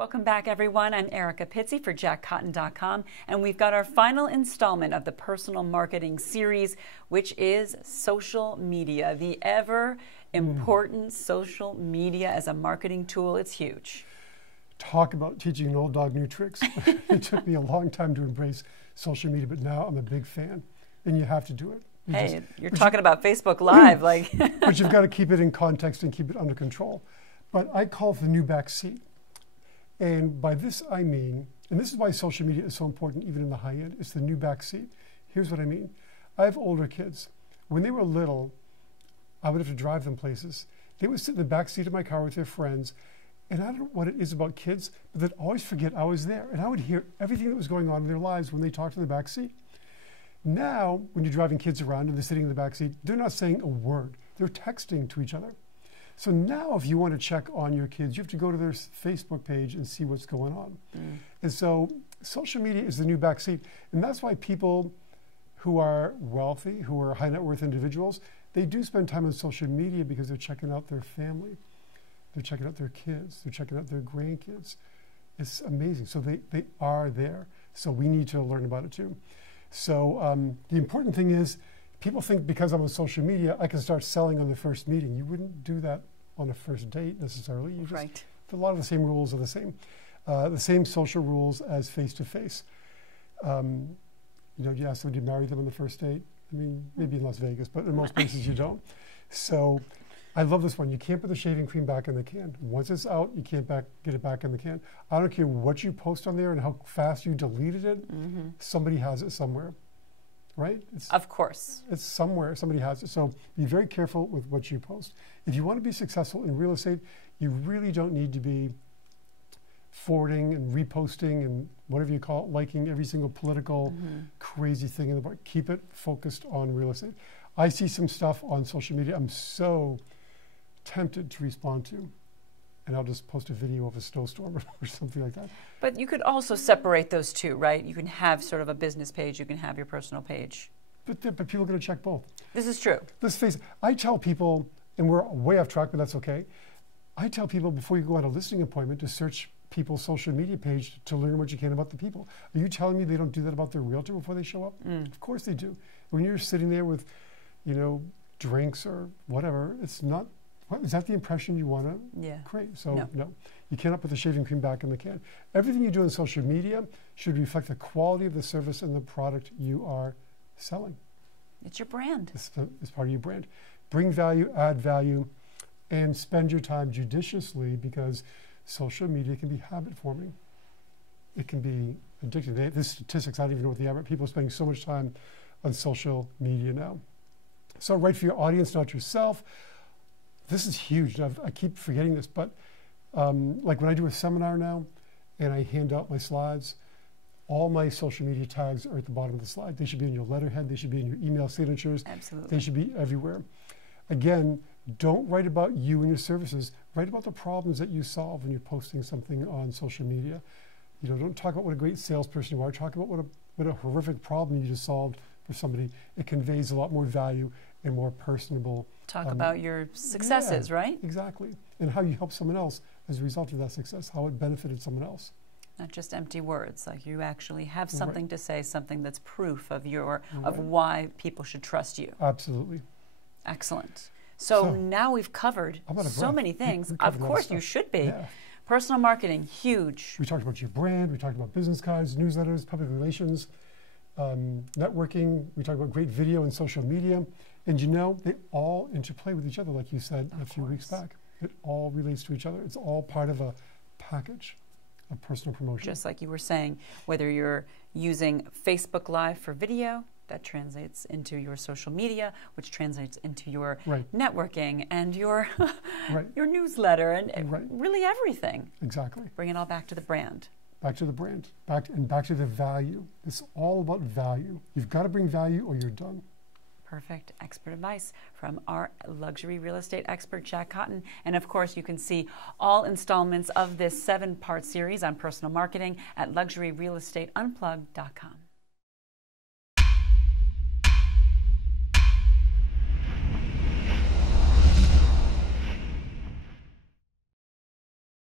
Welcome back, everyone. I'm Erica Pizzi for JackCotton.com, and we've got our final installment of the personal marketing series, which is social media, the ever important social media as a marketing tool. It's huge. Talk about teaching an old dog new tricks. It took me a long time to embrace social media, but now I'm a big fan, and you have to do it. You're talking about Facebook Live, like. But you've got to keep it in context and keep it under control. But I call it the new back seat. And by this I mean, and this is why social media is so important even in the high end, it's the new back seat. Here's what I mean. I have older kids. When they were little, I would have to drive them places. They would sit in the back seat of my car with their friends, and I don't know what it is about kids, but they'd always forget I was there. And I would hear everything that was going on in their lives when they talked in the back seat. Now, when you're driving kids around and they're sitting in the back seat, they're not saying a word. They're texting to each other. So now if you want to check on your kids, you have to go to their Facebook page and see what's going on. And so social media is the new backseat. And that's why people who are wealthy, who are high net worth individuals, they do spend time on social media because they're checking out their family. They're checking out their kids. They're checking out their grandkids. It's amazing. So they are there. So we need to learn about it too. So the important thing is, people think because I'm on social media, I can start selling on the first meeting. You wouldn't do that on a first date necessarily. You just, a lot of the same rules are the same social rules as face-to-face. You know, you ask somebody to marry them on the first date. I mean, maybe in Las Vegas, but in most places you don't. So I love this one. You can't put the shaving cream back in the can. Once it's out, you can't get it back in the can. I don't care what you post on there and how fast you deleted it. Somebody has it somewhere. Right? Of course. It's somewhere, somebody has it. So be very careful with what you post. If you want to be successful in real estate, you really don't need to be forwarding and reposting and whatever you call it, liking every single political crazy thing in the book. Keep it focused on real estate. I see some stuff on social media I'm so tempted to respond to, and I'll just post a video of a snowstorm or something like that. But you could also separate those two, right? You can have sort of a business page, you can have your personal page. But people are going to check both. This is true. Let's face it, I tell people, and we're way off track, but that's okay. I tell people before you go on a listing appointment to search people's social media page to learn what you can about the people. Are you telling me they don't do that about their realtor before they show up? Of course they do. When you're sitting there with, you know, drinks or whatever, it's not. Is that the impression you want to create? So no, you cannot put the shaving cream back in the can. Everything you do on social media should reflect the quality of the service and the product you are selling. It's your brand. It's part of your brand. Bring value, add value, and spend your time judiciously, because social media can be habit forming. It can be addictive. This statistics, I don't even know what they are, but people are spending so much time on social media now. So write for your audience, not yourself. This is huge. I keep forgetting this, but like when I do a seminar now and I hand out my slides, all my social media tags are at the bottom of the slide. They should be in your letterhead. They should be in your email signatures. Absolutely. They should be everywhere. Again, don't write about you and your services. Write about the problems that you solve when you're posting something on social media. You know, don't talk about what a great salesperson you are. Talk about what a horrific problem you just solved for somebody. It conveys a lot more value and more personable. Talk about your successes, right? Exactly. And how you help someone else as a result of that success, how it benefited someone else. Not just empty words, like you actually have something to say, something that's proof of of why people should trust you. Absolutely. Excellent. So now we've covered so many things. Of course, you should be. Personal marketing, huge. We talked about your brand. We talked about business cards, newsletters, public relations, networking. We talked about great video and social media. And you know, they all interplay with each other, like you said a few weeks back. It all relates to each other. It's all part of a package of personal promotion. Just like you were saying, whether you're using Facebook Live for video, that translates into your social media, which translates into your networking and your your newsletter and really everything. Exactly. Bring it all back to the brand. Back to the brand. Back to the value. It's all about value. You've got to bring value or you're done. Perfect expert advice from our luxury real estate expert, Jack Cotton. And of course, you can see all installments of this 7-part series on personal marketing at luxuryrealestateunplugged.com.